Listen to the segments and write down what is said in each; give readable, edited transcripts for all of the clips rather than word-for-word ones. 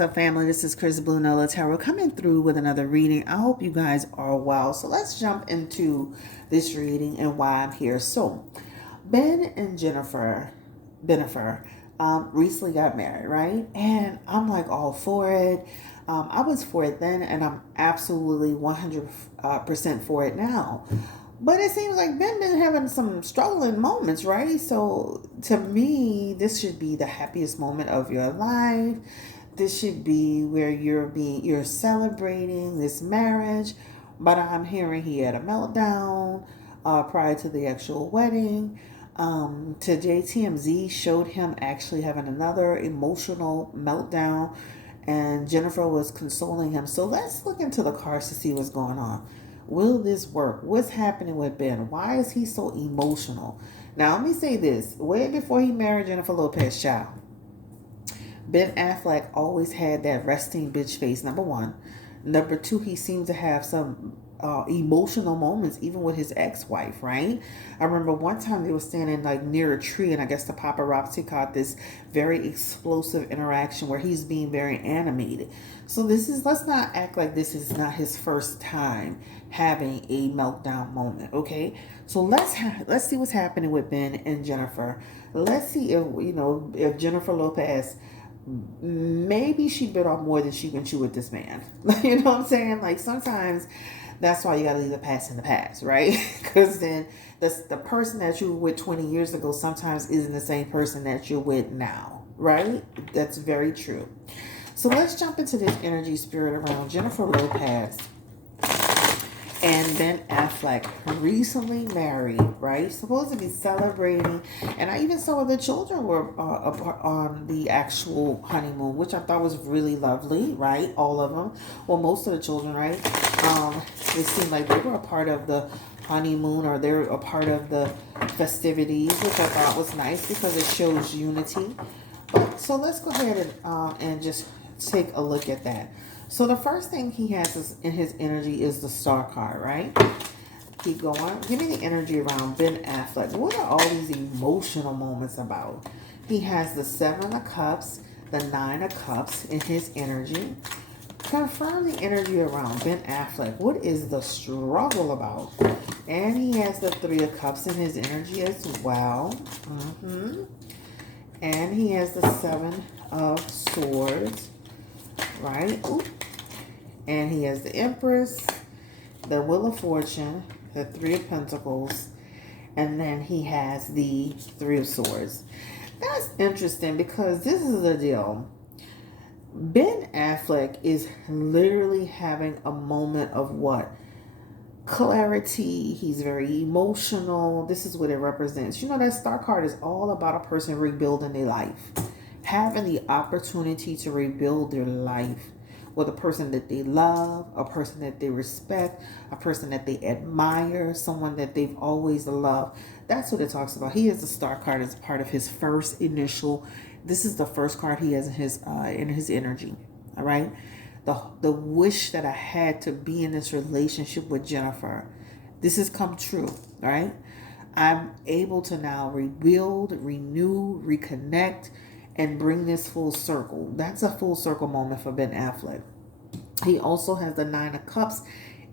what's up, family? This is Chris Blue Nola Tarot coming through with another reading. I hope you guys are well. So let's jump into this reading and why I'm here. So, Ben and Benifer, recently got married, right? And I'm like all for it. I was for it then, and I'm absolutely 100% for it now. But it seems like Ben been having some struggling moments, right? So to me, this should be the happiest moment of your life. This should be where you're celebrating this marriage. But I'm hearing he had a meltdown prior to the actual wedding. Today TMZ showed him actually having another emotional meltdown, and Jennifer was consoling him. So let's look into the cards to see what's going on. Will this work? What's happening with Ben? Why is he so emotional? Now, let me say this. Way before he married Jennifer Lopez, child, Ben Affleck always had that resting bitch face, number one. Number two, he seemed to have some emotional moments, even with his ex-wife, right? I remember one time they were standing like near a tree, and I guess the paparazzi caught this very explosive interaction where he's being very animated. So let's not act like this is not his first time having a meltdown moment, okay? So let's see what's happening with Ben and Jennifer. Let's see if Jennifer Lopez, maybe she bit off more than she can chew with this man. You know what I'm saying? Like sometimes that's why you gotta leave the past in the past, right? Because then the person that you were with 20 years ago sometimes isn't the same person that you're with now, right? That's very true. So let's jump into this energy spirit around Jennifer Lopez and Ben Affleck, recently married, right? Supposed to be celebrating, and I even saw the children were on the actual honeymoon, which I thought was really lovely, right? All of them, well, most of the children, right? It seemed like they were a part of the honeymoon, or they're a part of the festivities, which I thought was nice because it shows unity. So let's go ahead and just take a look at that. So the first thing he has in his energy is the Star card, right? Keep going. Give me the energy around Ben Affleck. What are all these emotional moments about? He has the Seven of Cups, the Nine of Cups in his energy. Confirm the energy around Ben Affleck. What is the struggle about? And he has the Three of Cups in his energy as well. And he has the Seven of Swords, right? Ooh. And he has the Empress, the Wheel of Fortune, the Three of Pentacles, and then he has the Three of Swords. That's interesting because this is the deal. Ben Affleck is literally having a moment of what? Clarity. He's very emotional. This is what it represents. You know, that Star card is all about a person rebuilding their life, having the opportunity to rebuild their life with a person that they love, a person that they respect, a person that they admire, someone that they've always loved. That's what it talks about. He has the Star card as part of his first initial. This is the first card he has in his energy. All right. The wish that I had to be in this relationship with Jennifer, this has come true. Right. I'm able to now rebuild, renew, reconnect, and bring this full circle. That's a full circle moment for Ben Affleck. He also has the Nine of Cups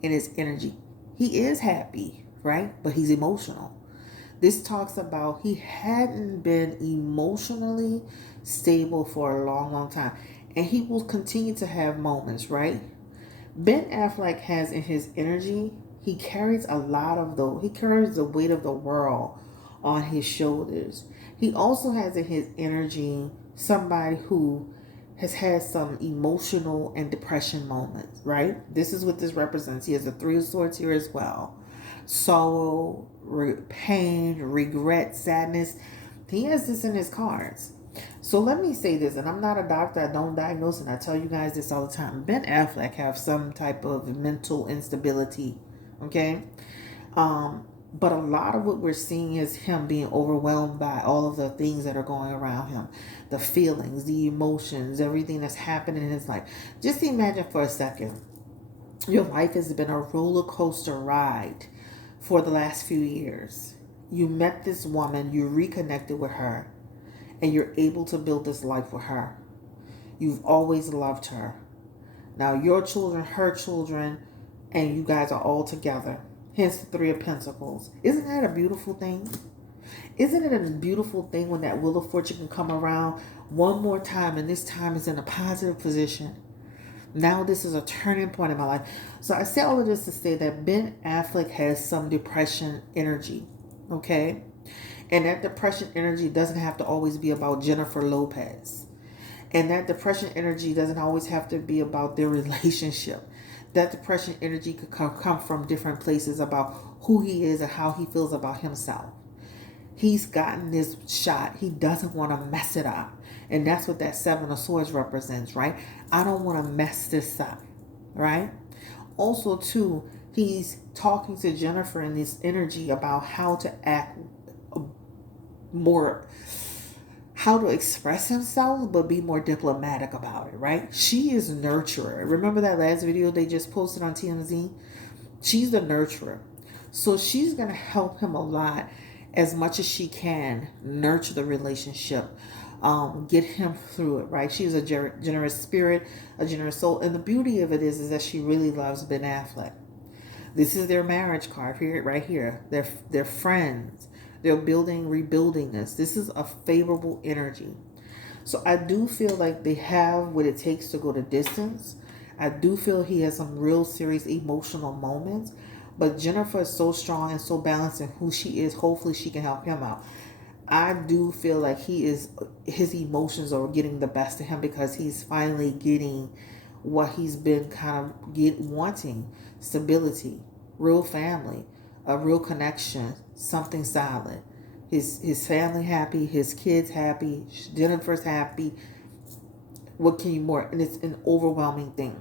in his energy. He is happy, right? But he's emotional. This talks about he hadn't been emotionally stable for a long, long time. And he will continue to have moments, right? Ben Affleck has in his energy, he carries he carries the weight of the world on his shoulders. He also has in his energy somebody who has had some emotional and depression moments, right? This is what this represents. He has the Three of Swords here as well. Sorrow, pain, regret, sadness. He has this in his cards. So let me say this, and I'm not a doctor, I don't diagnose, and I tell you guys this all the time. Ben Affleck have some type of mental instability, okay? But a lot of what we're seeing is him being overwhelmed by all of the things that are going around him, the feelings, the emotions, everything that's happening in his life. Just imagine for a second, your life has been a roller coaster ride for the last few years. You met this woman, you reconnected with her, and you're able to build this life with her. You've always loved her. Now your children, her children, and you guys are all together. Hence the Three of Pentacles. Isn't that a beautiful thing? Isn't it a beautiful thing when that Wheel of Fortune can come around one more time, and this time is in a positive position? Now this is a turning point in my life. So I say all of this to say that Ben Affleck has some depression energy. Okay? And that depression energy doesn't have to always be about Jennifer Lopez. And that depression energy doesn't always have to be about their relationship. That depression energy could come from different places about who he is and how he feels about himself. He's gotten this shot. He doesn't want to mess it up. And that's what that Seven of Swords represents, right? I don't want to mess this up, right? Also, too, he's talking to Jennifer in this energy about how to act more, how to express himself, but be more diplomatic about it, right? She is nurturer. Remember that last video they just posted on TMZ? She's the nurturer. So she's going to help him a lot, as much as she can, nurture the relationship, get him through it, right? She's a generous spirit, a generous soul. And the beauty of it is that she really loves Ben Affleck. This is their marriage card here, right here. They're friends. They're rebuilding this. This is a favorable energy. So I do feel like they have what it takes to go the distance. I do feel he has some real serious emotional moments. But Jennifer is so strong and so balanced in who she is. Hopefully she can help him out. I do feel like his emotions are getting the best of him, because he's finally getting what he's been kind of wanting. Stability, real family, a real connection, something solid. His family happy, his kids happy, Jennifer's happy. What can you more? And it's an overwhelming thing,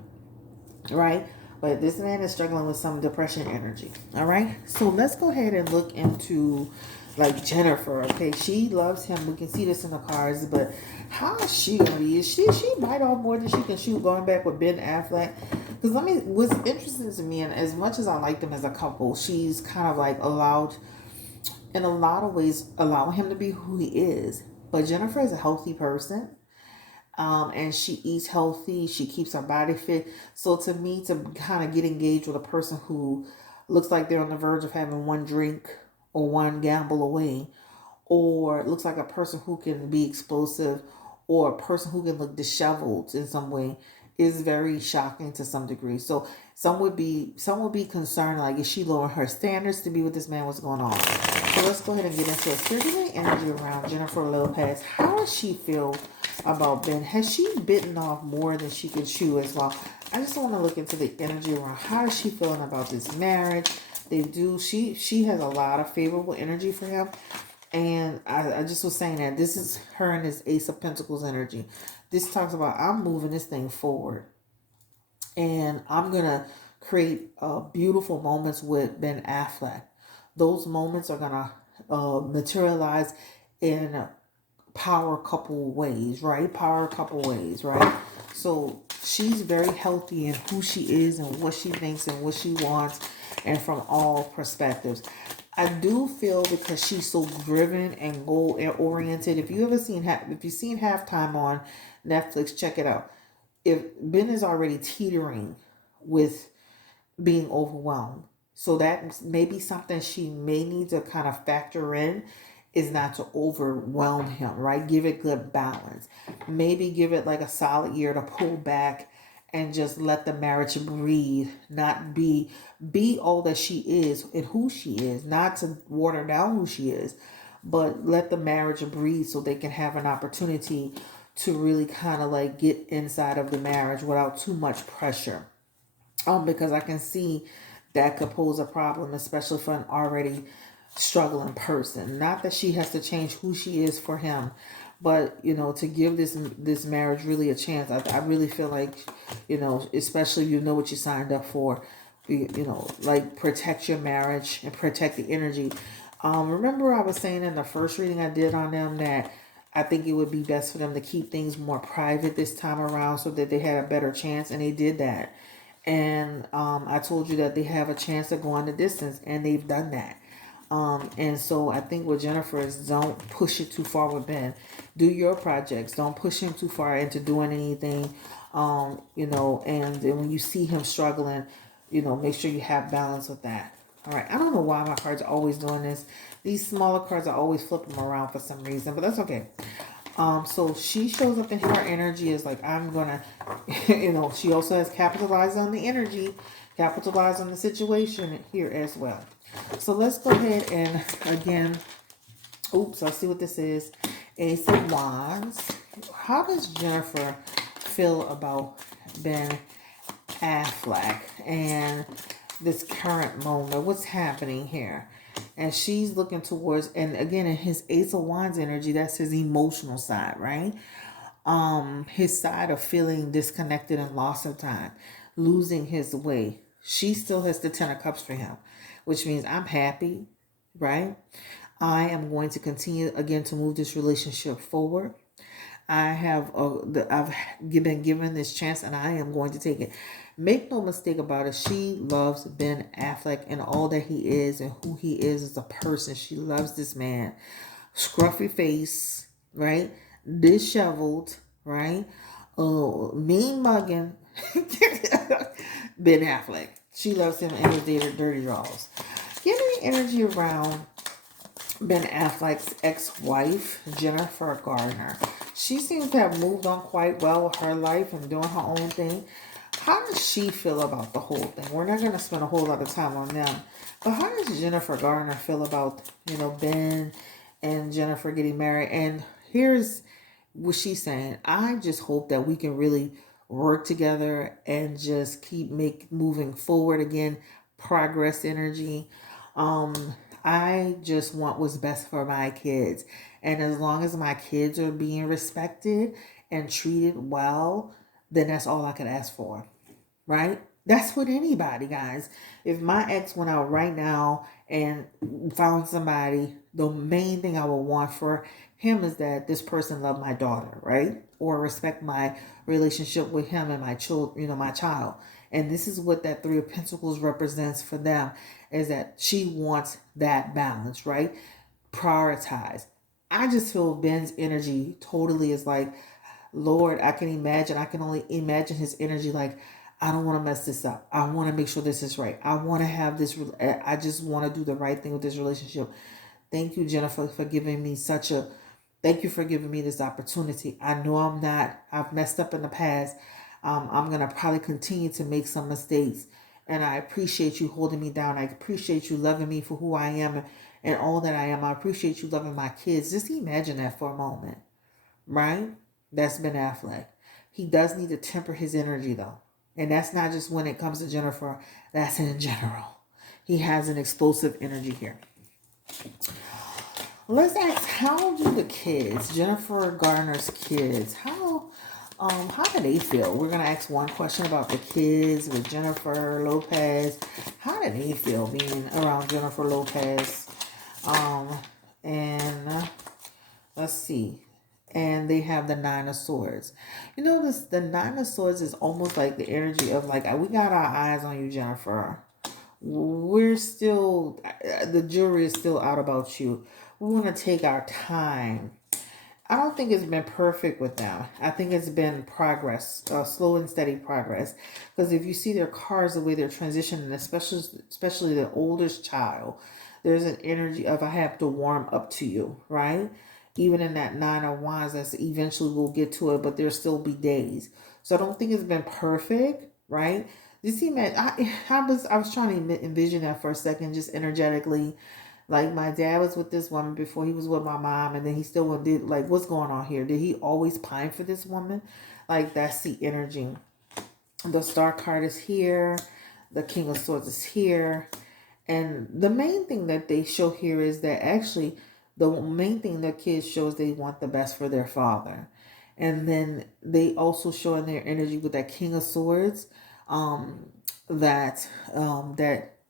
right? But this man is struggling with some depression energy. All right. So let's go ahead and look into like Jennifer. Okay. She loves him. We can see this in the cards, but how is she going to be? Is she bite off more than she can chew going back with Ben Affleck? Because what's interesting to me, and as much as I like them as a couple, she's kind of like allowed, in a lot of ways, allowing him to be who he is. But Jennifer is a healthy person. And she eats healthy. She keeps her body fit. So to me, to kind of get engaged with a person who looks like they're on the verge of having one drink or one gamble away, or it looks like a person who can be explosive, or a person who can look disheveled in some way, is very shocking to some degree. So some would be concerned, like, is she lowering her standards to be with this man? What's going on? So let's go ahead and get into it. Spiritual energy around Jennifer Lopez. How does she feel about Ben? Has she bitten off more than she could chew as well? I just want to look into the energy around how is she feeling about this marriage. She has a lot of favorable energy for him. And I just was saying that this is her and this Ace of Pentacles energy. This talks about, I'm moving this thing forward. And I'm going to create beautiful moments with Ben Affleck. Those moments are going to materialize in power couple ways, right? Power couple ways, right? So she's very healthy in who she is and what she thinks and what she wants, and from all perspectives. I do feel, because she's so driven and goal oriented. If you've seen Halftime on Netflix, check it out. If Ben is already teetering with being overwhelmed, so that may be something she may need to kind of factor in, is not to overwhelm him, right? Give it good balance. Maybe give it like a solid year to pull back and just let the marriage breathe, not be all that she is and who she is, not to water down who she is, but let the marriage breathe so they can have an opportunity to really kind of like get inside of the marriage without too much pressure. Because I can see that could pose a problem, especially for an already struggling person. Not that she has to change who she is for him, but to give this marriage really a chance. I really feel like, especially if you know what you signed up for, like, protect your marriage and protect the energy. Remember I was saying in the first reading I did on them that I think it would be best for them to keep things more private this time around so that they had a better chance, and they did that. And I told you that they have a chance of going the distance, and they've done that. And so I think with Jennifer is don't push it too far with Ben. Do your projects. Don't push him too far into doing anything. And then when you see him struggling, make sure you have balance with that. All right. I don't know why my cards are always doing this. These smaller cards, I always flip them around for some reason, but that's okay. So she shows up in her energy is like, I'm gonna, she also has capitalized on the energy, capitalized on the situation here as well. So let's go ahead and again, I see what this is. Ace of Wands. How does Jennifer feel about Ben Affleck and this current moment? What's happening here? And she's looking towards, and again, in his Ace of Wands energy, that's his emotional side, right? His side of feeling disconnected and lost of time, losing his way. She still has the Ten of Cups for him, which means I'm happy, right? I am going to continue again to move this relationship forward. I've been given this chance and I am going to take it. Make no mistake about it. She loves Ben Affleck and all that he is and who he is as a person. She loves this man. Scruffy face, right? Disheveled, right? Mean mugging. Ben Affleck. She loves him and his dirty draws. Give me energy around Ben Affleck's ex-wife, Jennifer Garner. She seems to have moved on quite well with her life and doing her own thing. How does she feel about the whole thing? We're not going to spend a whole lot of time on them. But how does Jennifer Garner feel about, Ben and Jennifer getting married? And here's what she's saying. I just hope that we can really work together and just keep moving forward again. Progress energy. I just want what's best for my kids. And as long as my kids are being respected and treated well, then that's all I could ask for. Right? That's with anybody, guys. If my ex went out right now and found somebody, the main thing I would want for him is that this person loved my daughter, right? Or respect my relationship with him and my my child. And this is what that Three of Pentacles represents for them, is that she wants that balance, right? Prioritize. I just feel Ben's energy totally is like, Lord, I can only imagine his energy like, I don't want to mess this up. I want to make sure this is right. I want to have this, I just want to do the right thing with this relationship. Thank you, Jennifer, for giving me thank you for giving me this opportunity. I know I've messed up in the past. I'm going to probably continue to make some mistakes. And I appreciate you holding me down. I appreciate you loving me for who I am and all that I am. I appreciate you loving my kids. Just imagine that for a moment, right? That's Ben Affleck. He does need to temper his energy though. And that's not just when it comes to Jennifer, that's in general. He has an explosive energy here. Let's ask, how do the kids, Jennifer Garner's kids, how do they feel? We're gonna ask one question about the kids with Jennifer Lopez. How do they feel being around Jennifer Lopez? And let's see. And they have the Nine of Swords. You notice the Nine of Swords is almost like the energy of like, we got our eyes on you, Jennifer. We're still, the jury is still out about you. We want to take our time. I don't think it's been perfect with them. I think it's been progress, slow and steady progress. Because if you see their cards, the way they're transitioning, especially the oldest child, there's an energy of, I have to warm up to you, right? Even in that Nine of Wands, that's eventually we'll get to it, but there'll still be days. So I don't think it's been perfect, right? You see, man, I was trying to envision that for a second, just energetically. Like my dad was with this woman before he was with my mom, and then he still did. Like, what's going on here? Did he always pine for this woman? Like, that's the energy. The Star card is here. The King of Swords is here. And the main thing that they show here is that actually the main thing the kids show is they want the best for their father. And then they also show in their energy with that King of Swords that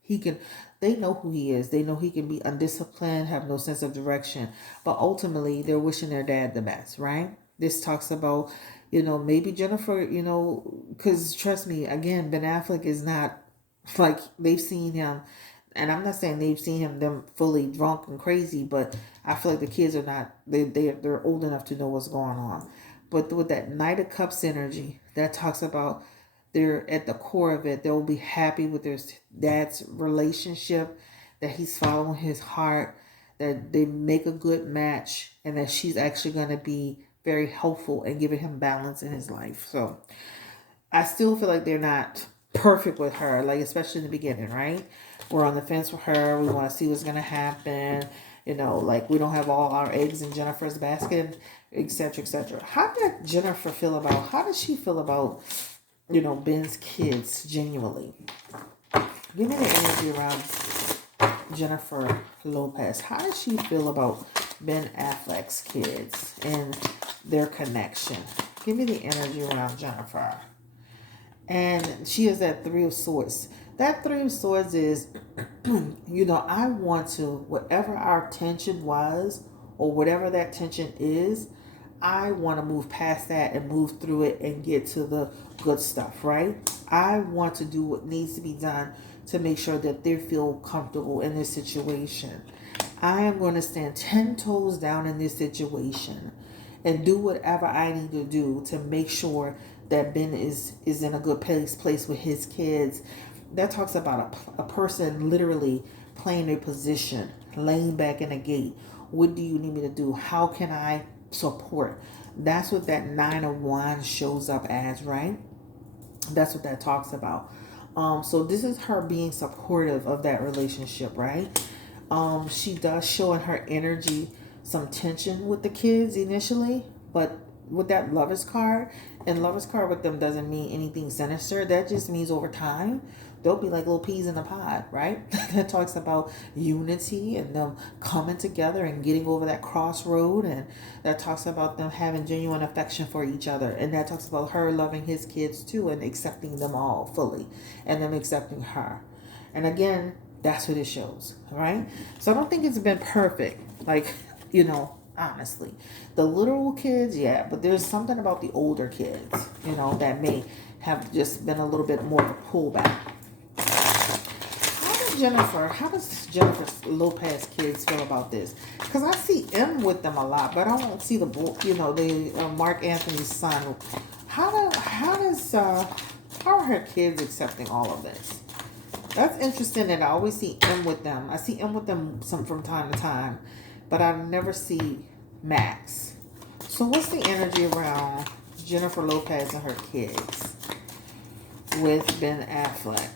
he can, they know who he is. They know he can be undisciplined, have no sense of direction. But ultimately, they're wishing their dad the best, right? This talks about, maybe Jennifer, because trust me, again, Ben Affleck is not, like, they've seen him. and I'm not saying they've seen them fully drunk and crazy, but I feel like the kids are not, they're old enough to know what's going on. But with that Knight of Cups energy, that talks about they're at the core of it. They'll be happy with their dad's relationship, that he's following his heart, that they make a good match, and that she's actually going to be very helpful and giving him balance in his life. So I still feel like they're not perfect with her, like especially in the beginning, right? We're on the fence with her. We want to see what's going to happen. You know, like we don't have all our eggs in Jennifer's basket, etc., etc. How did Jennifer feel about? How does she feel about, Ben's kids? Genuinely, give me the energy around Jennifer Lopez. How does she feel about Ben Affleck's kids and their connection? Give me the energy around Jennifer. And she is that Three of Swords. That Three of Swords is, I want to, whatever our tension was, or whatever that tension is, I want to move past that and move through it and get to the good stuff, right? I want to do what needs to be done to make sure that they feel comfortable in this situation. I am going to stand 10 toes down in this situation and do whatever I need to do to make sure that Ben is in a good place with his kids. That talks about a person literally playing a position, laying back in a gate. What do you need me to do? How can I support? That's what that Nine of Wands shows up as, right? That's what that talks about. So this is her being supportive of that relationship, right? She does show in her energy some tension with the kids initially, but with that Lovers card, and Lovers card with them doesn't mean anything sinister. That just means over time they'll be like little peas in a pod, right? That talks about unity and them coming together and getting over that crossroad, and that talks about them having genuine affection for each other, and that talks about her loving his kids too and accepting them all fully, and them accepting her. And again, that's what it shows, right? So I don't think it's been perfect, like, honestly. The literal kids, yeah, but there's something about the older kids, that may have just been a little bit more of a pullback. How does Jennifer Lopez kids feel about this? Because I see M with them a lot, but I don't see the Mark Anthony's son. How are her kids accepting all of this? That's interesting that I always see M with them. I see M with them from time to time, but I never see Max. So what's the energy around Jennifer Lopez and her kids with Ben Affleck?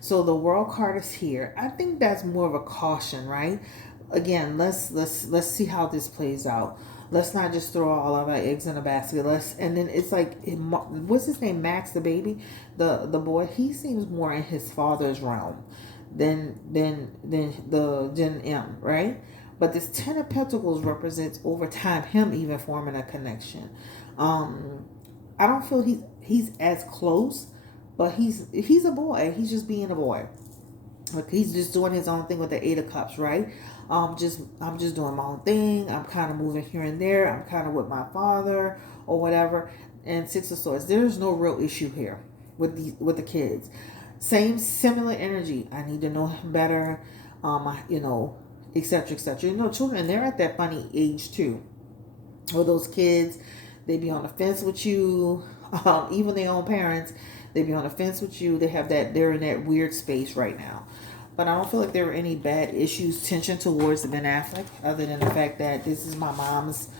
So the World card is here. I think that's more of a caution, right? Again, let's see how this plays out. Let's not just throw all of our eggs in a basket. And then it's like, what's his name? Max, the baby, the boy. He seems more in his father's realm than M, right? But this Ten of Pentacles represents over time him even forming a connection. I don't feel he's as close, but he's a boy. He's just being a boy. Like he's just doing his own thing with the Eight of Cups, right? I'm just doing my own thing. I'm kind of moving here and there. I'm kind of with my father or whatever. And Six of Swords. There's no real issue here with the kids. Similar energy. I need to know him better. Etc. etc. Children, they're at that funny age too. Or those kids, they be on the fence with you. Even their own parents, they be on the fence with you. They're in that weird space right now. But I don't feel like there were any bad issues, tension towards Ben Affleck, other than the fact that this is my mom's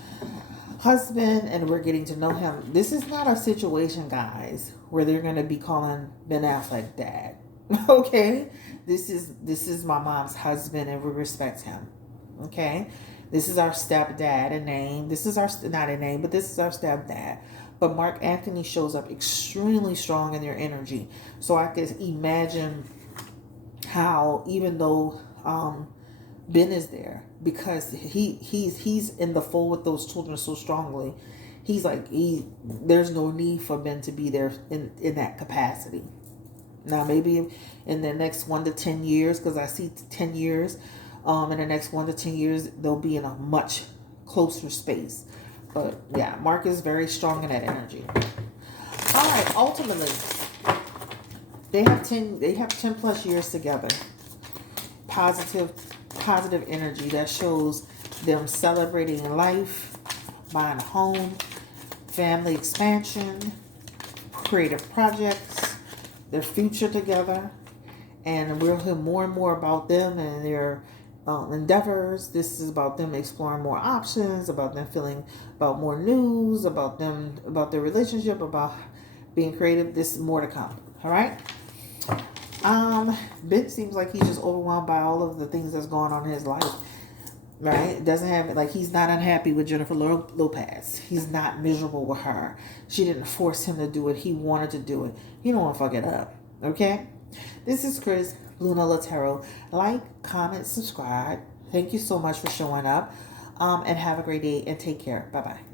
husband and we're getting to know him. This is not a situation, guys, where they're going to be calling Ben Affleck dad. Okay? This is my mom's husband and we respect him. Okay? This is our stepdad, a name. This is not a name, but this is our stepdad. But Mark Anthony shows up extremely strong in their energy. So I could imagine how, even though Ben is there, because he's in the fold with those children so strongly, there's no need for Ben to be there in that capacity. Now maybe in the next 1 to 10 years, because I see 10 years, in the next 1 to 10 years they'll be in a much closer space. But yeah, Mark is very strong in that energy. All right, ultimately, They have 10 plus years together. Positive energy that shows them celebrating life, buying a home, family expansion, creative projects, their future together. And we'll hear more and more about them and their endeavors. This is about them exploring more options, about them feeling about more news, about their relationship, about being creative. This is more to come. All right. Ben seems like he's just overwhelmed by all of the things that's going on in his life. Right? Doesn't have, like, he's not unhappy with Jennifer Lopez. He's not miserable with her. She didn't force him to do it. He wanted to do it. He don't want to fuck it up. Okay? This is Chris, Blue Nola Tarot. Like, comment, subscribe. Thank you so much for showing up. And have a great day and take care. Bye-bye.